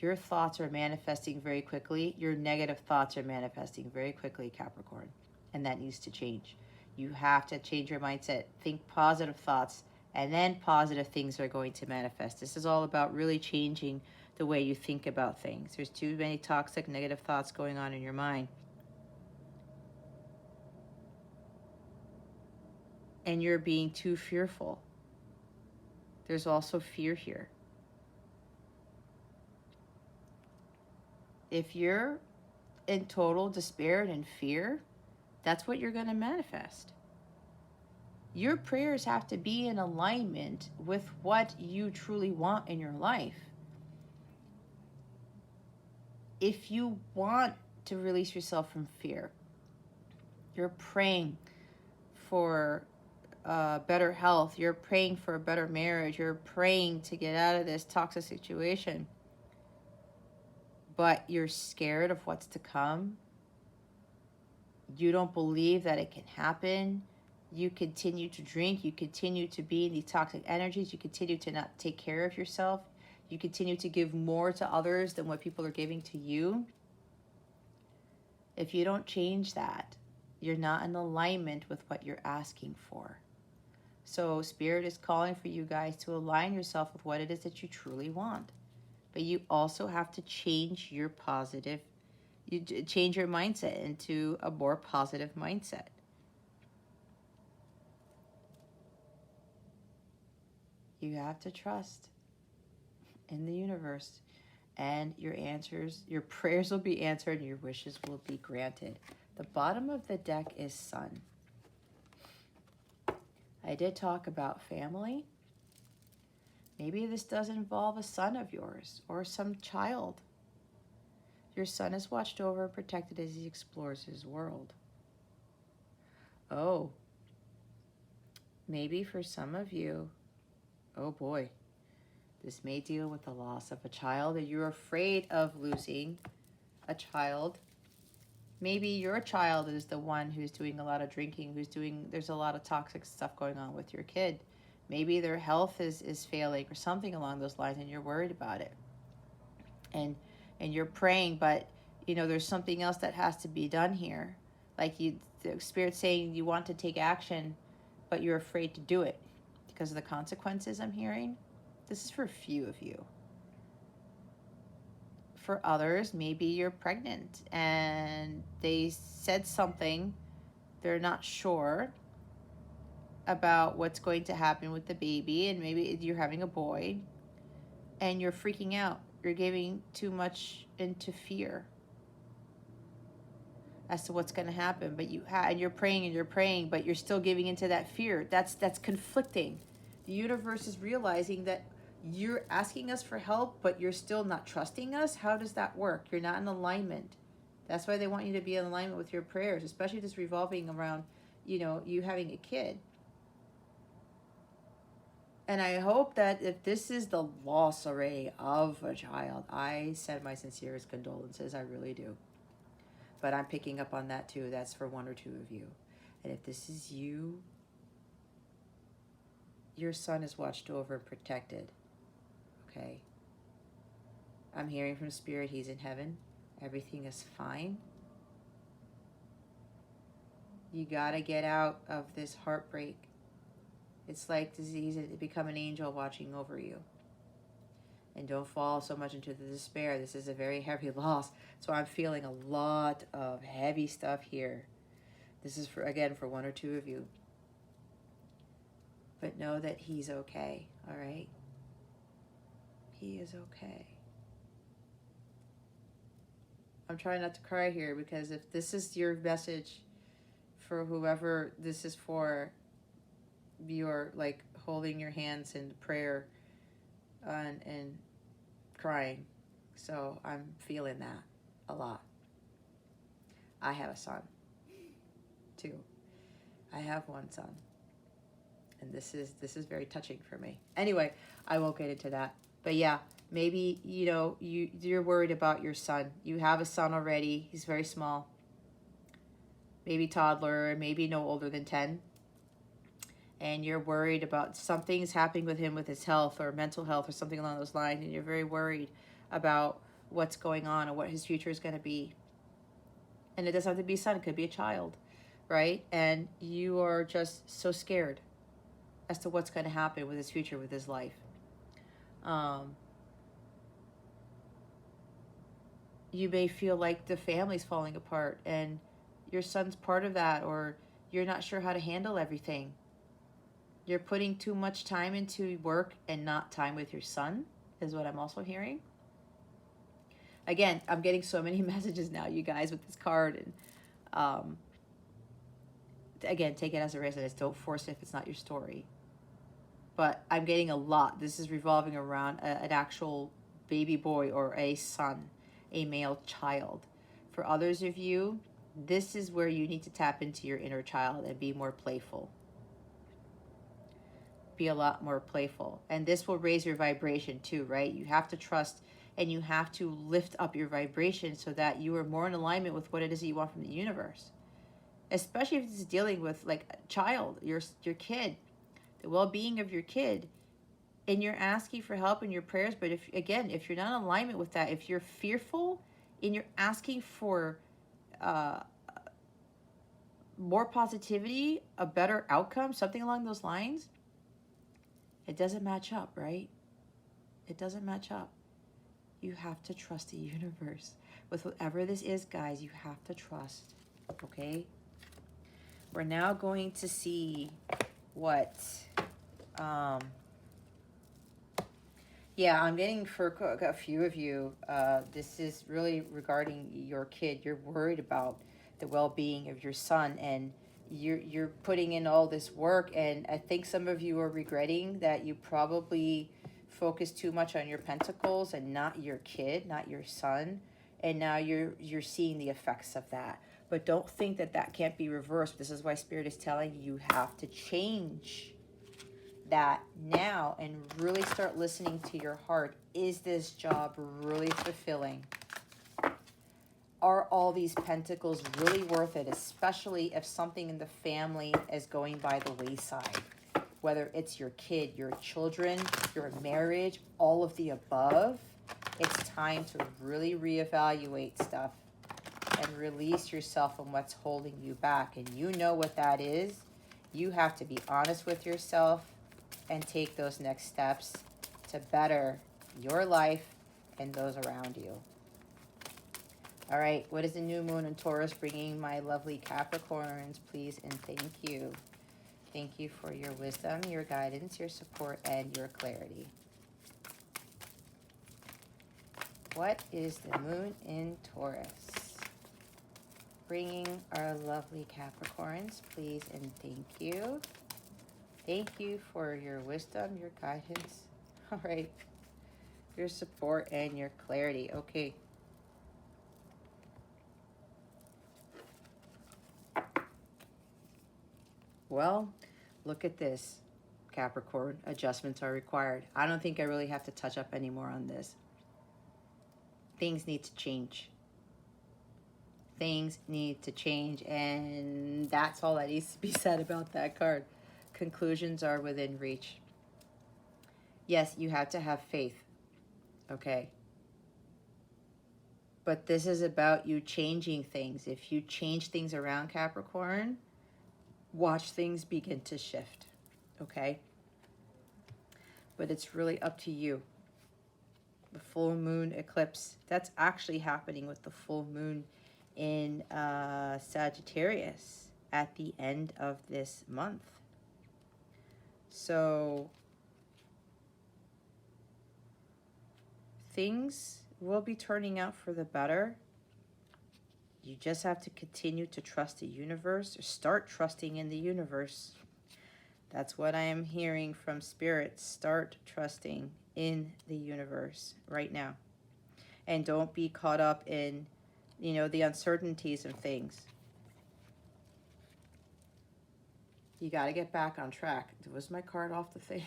your thoughts are manifesting very quickly. Your negative thoughts are manifesting very quickly, Capricorn. And that needs to change. You have to change your mindset. Think positive thoughts, and then positive things are going to manifest. This is all about really changing the way you think about things. There's too many toxic, negative thoughts going on in your mind. And you're being too fearful. There's also fear here. If you're in total despair and fear, that's what you're going to manifest. Your prayers have to be in alignment with what you truly want in your life. If you want to release yourself from fear, you're praying for better health, you're praying for a better marriage, you're praying to get out of this toxic situation, but you're scared of what's to come, you don't believe that it can happen, you continue to drink, you continue to be in these toxic energies, you continue to not take care of yourself, you continue to give more to others than what people are giving to you. If you don't change that, you're not in alignment with what you're asking for. So Spirit is calling for you guys to align yourself with what it is that you truly want. But you also have to change your change your mindset into a more positive mindset. You have to trust in the universe, and your prayers will be answered, and your wishes will be granted. The bottom of the deck is Sun. I did talk about family. Maybe this does involve a son of yours or some child. Your son is watched over and protected as he explores his world. Oh, maybe for some of you, oh boy, this may deal with the loss of a child, that you're afraid of losing a child. Maybe your child is the one who's doing a lot of drinking, there's a lot of toxic stuff going on with your kid. Maybe their health is failing or something along those lines, and you're worried about it. And you're praying, but there's something else that has to be done here. Like the Spirit's saying you want to take action, but you're afraid to do it because of the consequences I'm hearing. This is for a few of you. For others, maybe you're pregnant and they said something, they're not sure about what's going to happen with the baby, and maybe you're having a boy and you're freaking out. You're giving too much into fear as to what's going to happen, but and you're praying, but you're still giving into that fear. That's conflicting. The universe is realizing that you're asking us for help, but you're still not trusting us. How does that work? You're not in alignment. That's why they want you to be in alignment with your prayers, especially this revolving around, you having a kid. And I hope that if this is the loss already of a child, I send my sincerest condolences. I really do. But I'm picking up on that too. That's for one or two of you. And if this is you, your son is watched over and protected. Okay? I'm hearing from Spirit, he's in heaven. Everything is fine. You gotta get out of this heartbreak. It's like disease, become an angel watching over you. And don't fall so much into the despair. This is a very heavy loss. So I'm feeling a lot of heavy stuff here. This is, for one or two of you. But know that he's okay, all right? He is okay. I'm trying not to cry here, because if this is your message for whoever this is for, you're like holding your hands in prayer and crying. So I'm feeling that a lot. I have a son too. I have one son, and this is very touching for me. Anyway, I won't get into that. But yeah, maybe you're worried about your son. You have a son already. He's very small, maybe toddler, maybe no older than 10. And you're worried about something's happening with him, with his health or mental health or something along those lines, and you're very worried about what's going on and what his future is going to be. And it doesn't have to be a son, it could be a child, right? And you are just so scared as to what's going to happen with his future, with his life. You may feel like the family's falling apart and your son's part of that, or you're not sure how to handle everything. You're putting too much time into work and not time with your son, is what I'm also hearing. Again, I'm getting so many messages now, you guys, with this card. And again, take it as a resonance. Don't force it if it's not your story. But I'm getting a lot. This is revolving around an actual baby boy or a son, a male child. For others of you, this is where you need to tap into your inner child and be more playful. Be a lot more playful. And this will raise your vibration too, right? You have to trust and you have to lift up your vibration so that you are more in alignment with what it is that you want from the universe. Especially if it's dealing with like a child, your kid, the well-being of your kid. And you're asking for help in your prayers. But if you're not in alignment with that, if you're fearful and you're asking for more positivity, a better outcome, something along those lines, it doesn't match up, right? It doesn't match up. You have to trust the universe. With whatever this is, guys, you have to trust, okay? We're now going to see what... yeah, I'm getting for a few of you, this is really regarding your kid. You're worried about the well-being of your son, and you're putting in all this work, and I think some of you are regretting that you probably focused too much on your pentacles and not your kid, not your son, and now you're seeing the effects of that. But don't think that that can't be reversed. This is why Spirit is telling you have to change that now and really start listening to your heart. Is this job really fulfilling? Are all these pentacles really worth it, especially if something in the family is going by the wayside? Whether it's your kid, your children, your marriage, all of the above, it's time to really reevaluate stuff and release yourself from what's holding you back. And you know what that is. You have to be honest with yourself and take those next steps to better your life and those around you. All right, what is the new moon in Taurus bringing my lovely Capricorns, please and thank you. Thank you for your wisdom, your guidance, your support, and your clarity. What is the moon in Taurus bringing our lovely Capricorns, please and thank you. Thank you for your wisdom, your guidance. All right, your support and your clarity. Okay. Well, look at this, Capricorn. Adjustments are required. I don't think I really have to touch up anymore on this. Things need to change. Things need to change, and that's all that needs to be said about that card. Conclusions are within reach. Yes, you have to have faith, okay? But this is about you changing things. If you change things around, Capricorn, watch things begin to shift, okay? But it's really up to you. The full moon eclipse, that's actually happening with the full moon in Sagittarius at the end of this month. So things will be turning out for the better. You just have to continue to trust the universe, or start trusting in the universe. That's what I am hearing from Spirit. Start trusting in the universe right now. And don't be caught up in, you know, the uncertainties of things. You got to get back on track. Was my card off the thing?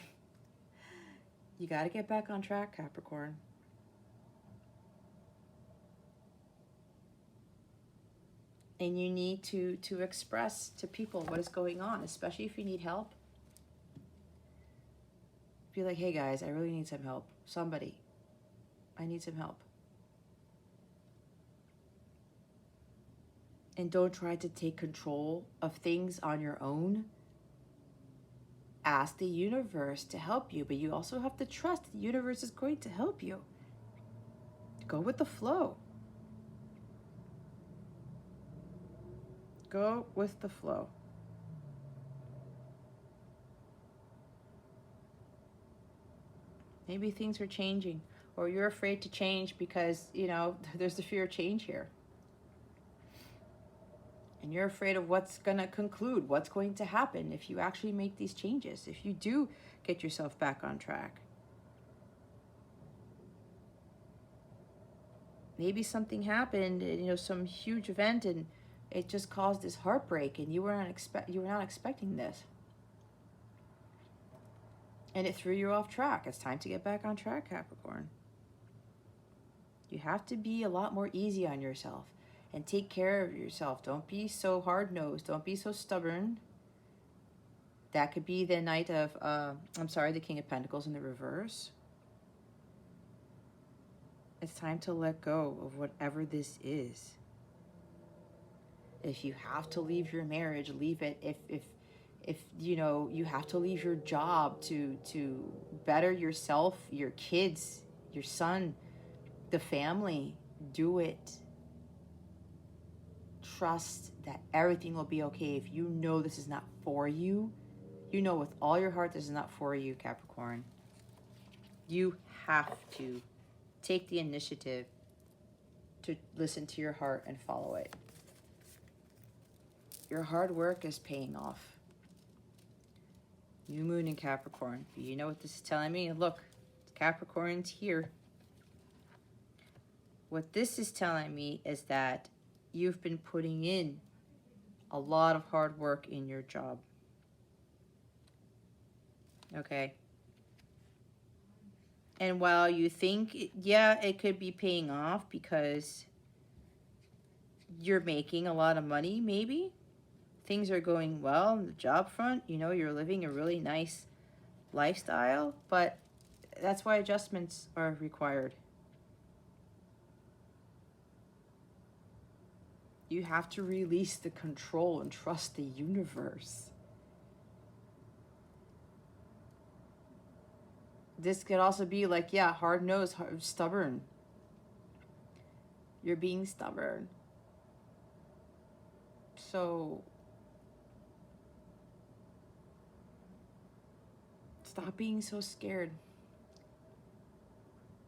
You got to get back on track, Capricorn. And you need to express to people what is going on, especially if you need help. Be like, hey guys, I really need some help. Somebody, I need some help. And don't try to take control of things on your own. Ask the universe to help you, but you also have to trust the universe is going to help you. Go with the flow. Go with the flow. Maybe things are changing, or you're afraid to change because, you know, there's the fear of change here. And you're afraid of what's going to conclude, what's going to happen if you actually make these changes, if you do get yourself back on track. Maybe something happened, you know, some huge event, and it just caused this heartbreak, and you were not expecting this. And it threw you off track. It's time to get back on track, Capricorn. You have to be a lot more easy on yourself and take care of yourself. Don't be so hard-nosed. Don't be so stubborn. That could be the Knight of, the King of Pentacles in the reverse. It's time to let go of whatever this is. If you have to leave your marriage, leave it. If you know, you have to leave your job to better yourself, your kids, your son, the family, do it. Trust that everything will be okay. If you know this is not for you, you know with all your heart this is not for you, Capricorn. You have to take the initiative to listen to your heart and follow it. Your hard work is paying off. New moon in Capricorn. You know what this is telling me? Look, Capricorn's here. What this is telling me is that you've been putting in a lot of hard work in your job. Okay. And while you think, yeah, it could be paying off because you're making a lot of money, maybe. Things are going well on the job front. You know, you're living a really nice lifestyle, but that's why adjustments are required. You have to release the control and trust the universe. This could also be like, yeah, hard-nosed, stubborn. You're being stubborn. So stop being so scared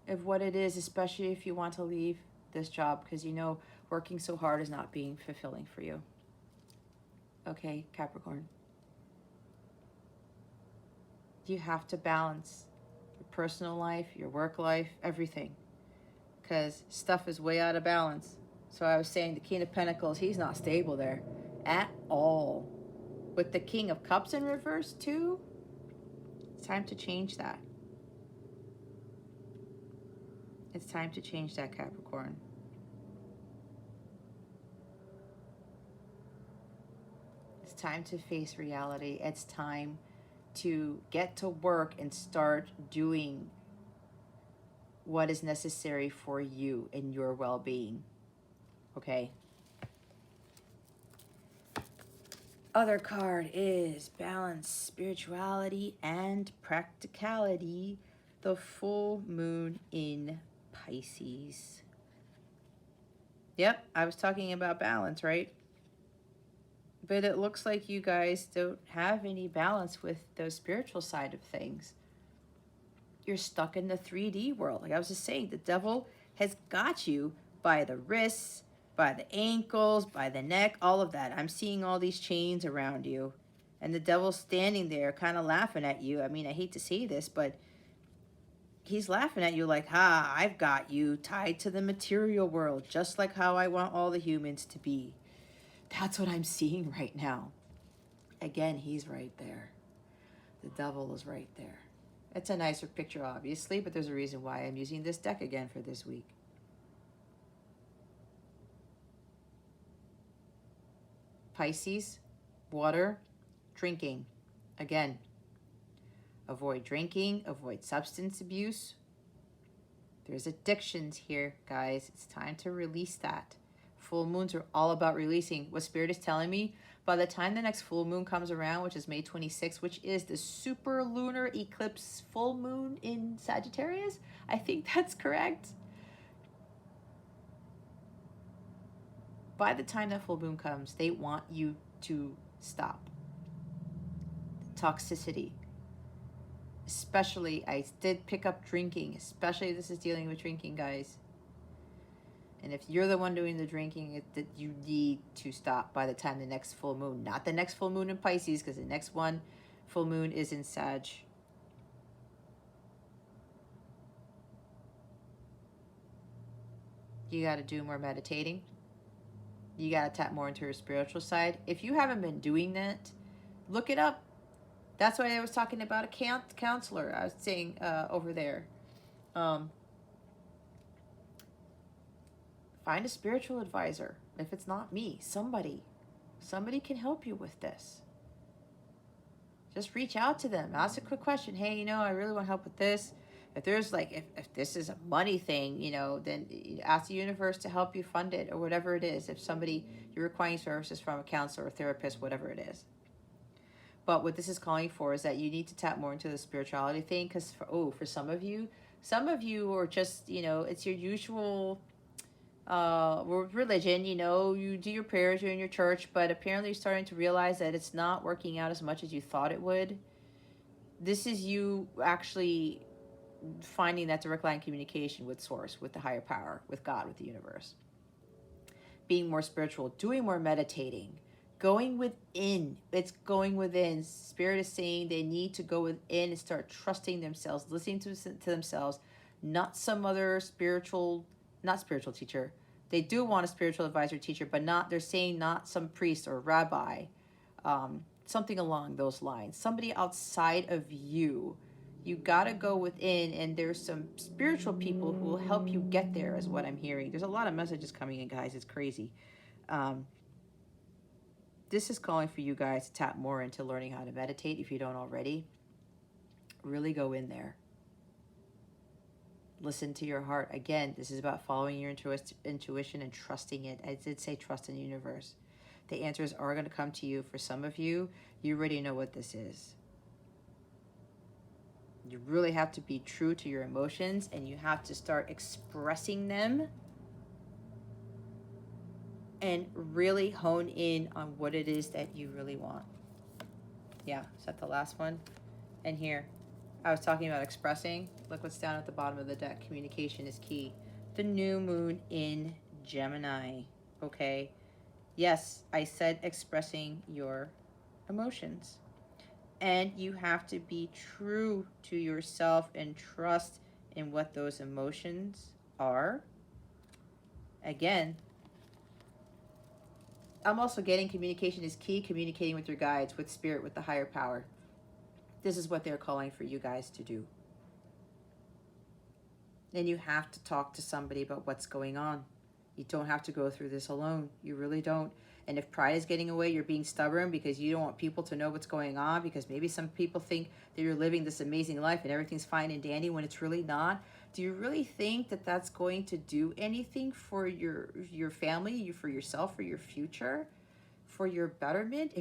of what it is, especially if you want to leave this job, because you know working so hard is not being fulfilling for you. Okay, Capricorn. You have to balance your personal life, your work life, everything, because stuff is way out of balance. So I was saying the King of Pentacles, he's not stable there at all. With the King of Cups in reverse too, it's time to change that. It's time to change that, Capricorn. It's time to face reality. It's time to get to work and start doing what is necessary for you and your well-being. Okay? Other card is balance, spirituality, and practicality. The full moon in Pisces. Yep, I was talking about balance, right? But it looks like you guys don't have any balance with the spiritual side of things. You're stuck in the 3D world. Like I was just saying, the devil has got you by the wrists, by the ankles, by the neck, all of that. I'm seeing all these chains around you. And the devil's standing there kind of laughing at you. I mean, I hate to say this, but he's laughing at you like, ha, I've got you tied to the material world, just like how I want all the humans to be. That's what I'm seeing right now. Again, he's right there. The devil is right there. It's a nicer picture, obviously, but there's a reason why I'm using this deck again for this week. Pisces, water, drinking. Again, avoid drinking, avoid substance abuse. There's addictions here, guys. It's time to release that. Full moons are all about releasing. What Spirit is telling me, by the time the next full moon comes around, which is May 26th, which is the super lunar eclipse full moon in Sagittarius, I think that's correct. By the time that full moon comes, they want you to stop. Toxicity. Especially, I did pick up drinking, especially this is dealing with drinking, guys. And if you're the one doing the drinking, that you need to stop by the time the next full moon. Not the next full moon in Pisces, because the next one full moon is in Sag. You got to do more meditating. You got to tap more into your spiritual side. If you haven't been doing that, look it up. That's why I was talking about a counselor. I was saying over there. Find a spiritual advisor. If it's not me, somebody can help you with this. Just reach out to them. Ask a quick question. Hey, you know, I really want help with this. If there's like, if this is a money thing, you know, then ask the universe to help you fund it or whatever it is. If somebody, you're requiring services from a counselor or therapist, whatever it is. But what this is calling for is that you need to tap more into the spirituality thing. Because for some of you are just, you know, it's your usual religion, you know, you do your prayers, you're in your church, but apparently you're starting to realize that it's not working out as much as you thought it would. This is you actually finding that direct line communication with source, with the higher power, with God, with the universe. Being more spiritual, doing more meditating, going within. It's going within. Spirit is saying they need to go within and start trusting themselves, listening to themselves, not some other not spiritual teacher. They do want a spiritual advisor teacher, but not, they're saying not some priest or rabbi, something along those lines. Somebody outside of you. You got to go within, and there's some spiritual people who will help you get there, is what I'm hearing. There's a lot of messages coming in, guys. It's crazy. This is calling for you guys to tap more into learning how to meditate if you don't already. Really go in there. Listen to your heart. Again, this is about following your intuition and trusting it. I did say trust in the universe. The answers are going to come to you. For some of you, you already know what this is. You really have to be true to your emotions, and you have to start expressing them and really hone in on what it is that you really want. Yeah, is that the last one? And here, I was talking about expressing. Look what's down at the bottom of the deck. Communication is key. The new moon in Gemini. Okay. Yes, I said expressing your emotions. And you have to be true to yourself and trust in what those emotions are. Again, I'm also getting communication is key. Communicating with your guides, with spirit, with the higher power. This is what they're calling for you guys to do. And you have to talk to somebody about what's going on. You don't have to go through this alone. You really don't. And if pride is getting away, you're being stubborn because you don't want people to know what's going on, because maybe some people think that you're living this amazing life and everything's fine and dandy when it's really not. Do you really think that that's going to do anything for your family, for yourself, for your future, for your betterment?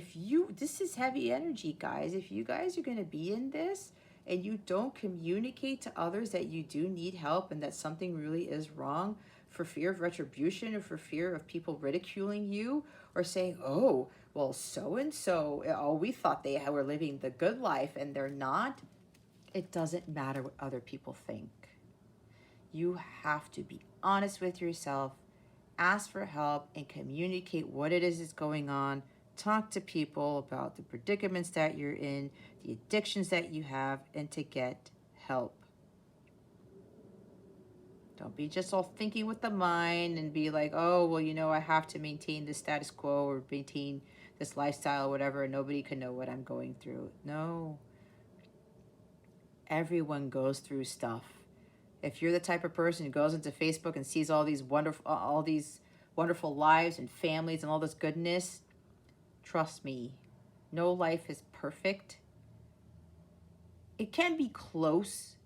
This is heavy energy, guys. If you guys are going to be in this and you don't communicate to others that you do need help and that something really is wrong, for fear of retribution or for fear of people ridiculing you or saying, oh, well, so-and-so, oh, we thought they were living the good life and they're not. It doesn't matter what other people think. You have to be honest with yourself, ask for help, and communicate what it is that's going on. Talk to people about the predicaments that you're in, the addictions that you have, and to get help. Don't be just all thinking with the mind and be like, oh, well, I have to maintain the status quo or maintain this lifestyle or whatever, and nobody can know what I'm going through. No. Everyone goes through stuff. If you're the type of person who goes into Facebook and sees all these wonderful lives and families and all this goodness, trust me, no life is perfect. It can be close,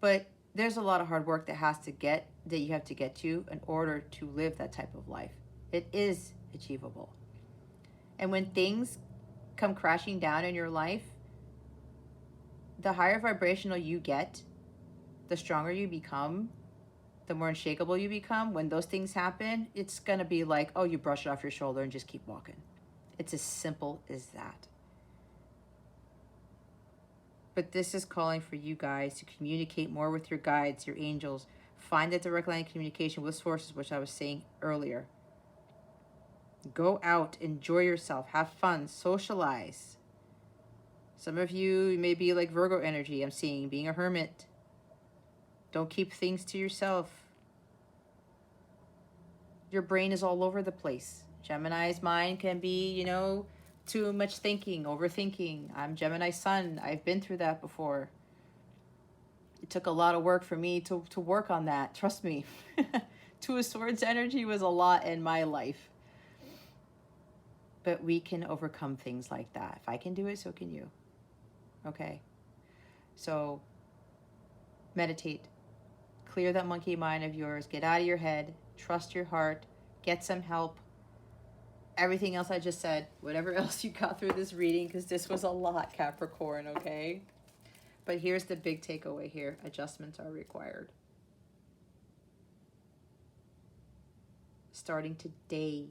but there's a lot of hard work that you have to get to in order to live that type of life. It is achievable. And when things come crashing down in your life, the higher vibrational you get, the stronger you become, the more unshakable you become. When those things happen, it's going to be like, oh, you brush it off your shoulder and just keep walking. It's as simple as that. But this is calling for you guys to communicate more with your guides, your angels. Find a direct line of communication with sources, which I was saying earlier. Go out, enjoy yourself, have fun, socialize. Some of you may be like Virgo energy, I'm seeing, being a hermit. Don't keep things to yourself. Your brain is all over the place. Gemini's mind can be, too much thinking, overthinking. I'm Gemini sun. I've been through that before. It took a lot of work for me to work on that. Trust me. Two of Swords energy was a lot in my life. But we can overcome things like that. If I can do it, so can you. Okay? So, meditate. Clear that monkey mind of yours. Get out of your head. Trust your heart. Get some help. Everything else I just said, whatever else you got through this reading, because this was a lot, Capricorn, okay? But here's the big takeaway here. Adjustments are required. Starting today,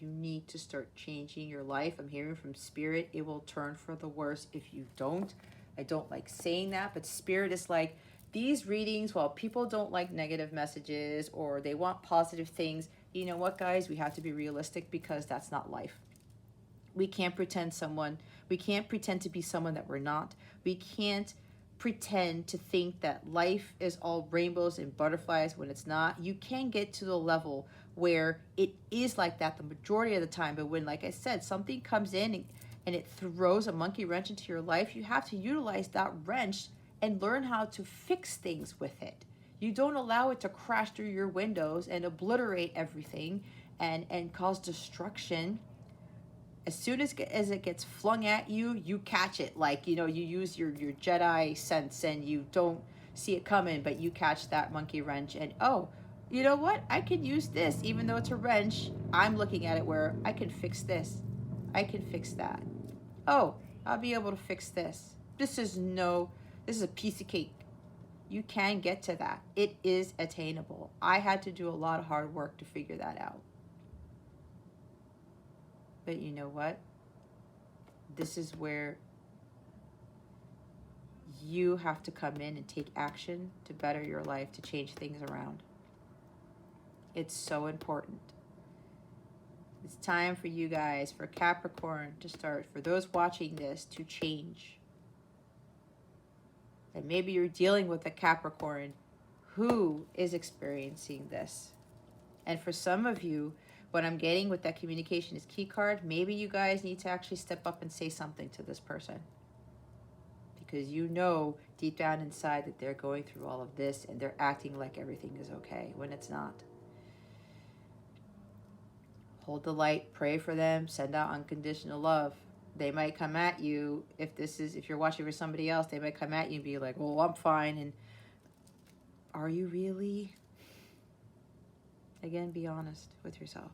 you need to start changing your life. I'm hearing from Spirit, it will turn for the worse if you don't. I don't like saying that, but Spirit is like, these readings, while people don't like negative messages or they want positive things, you know what, guys? We have to be realistic because that's not life. We can't pretend to be someone that we're not. We can't pretend to think that life is all rainbows and butterflies when it's not. You can get to the level where it is like that the majority of the time, but when, like I said, something comes in and it throws a monkey wrench into your life, you have to utilize that wrench and learn how to fix things with it. You don't allow it to crash through your windows and obliterate everything and cause destruction. As soon as it gets flung at you, you catch it. Like, you use your Jedi sense and you don't see it coming, but you catch that monkey wrench and, oh, you know what? I could use this. Even though it's a wrench, I'm looking at it where I can fix this. I can fix that. Oh, I'll be able to fix this. This is a piece of cake. You can get to that. It is attainable. I had to do a lot of hard work to figure that out. But you know what? This is where you have to come in and take action to better your life, to change things around. It's so important. It's time for you guys, for Capricorn to start, for those watching this, to change. And maybe you're dealing with a Capricorn who is experiencing this. And for some of you, what I'm getting with that communication is key card. Maybe you guys need to actually step up and say something to this person. Because you know deep down inside that they're going through all of this and they're acting like everything is okay when it's not. Hold the light, pray for them, send out unconditional love. They might come at you, if you're watching for somebody else, they might come at you and be like, well, I'm fine. And are you really? Again, be honest with yourself.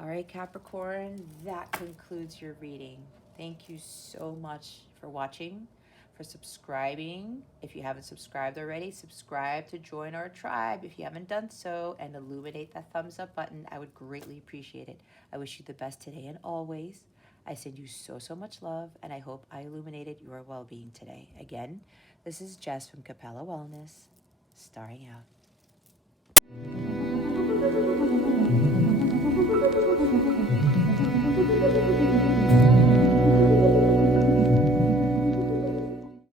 All right, Capricorn, that concludes your reading. Thank you so much for watching, for subscribing. If you haven't subscribed already, subscribe to join our tribe if you haven't done so, and illuminate that thumbs up button. I would greatly appreciate it. I wish you the best today and always. I send you so much love, and I hope I illuminated your well-being today. Again, this is Jess from Capella Wellness, starring out. Thank you.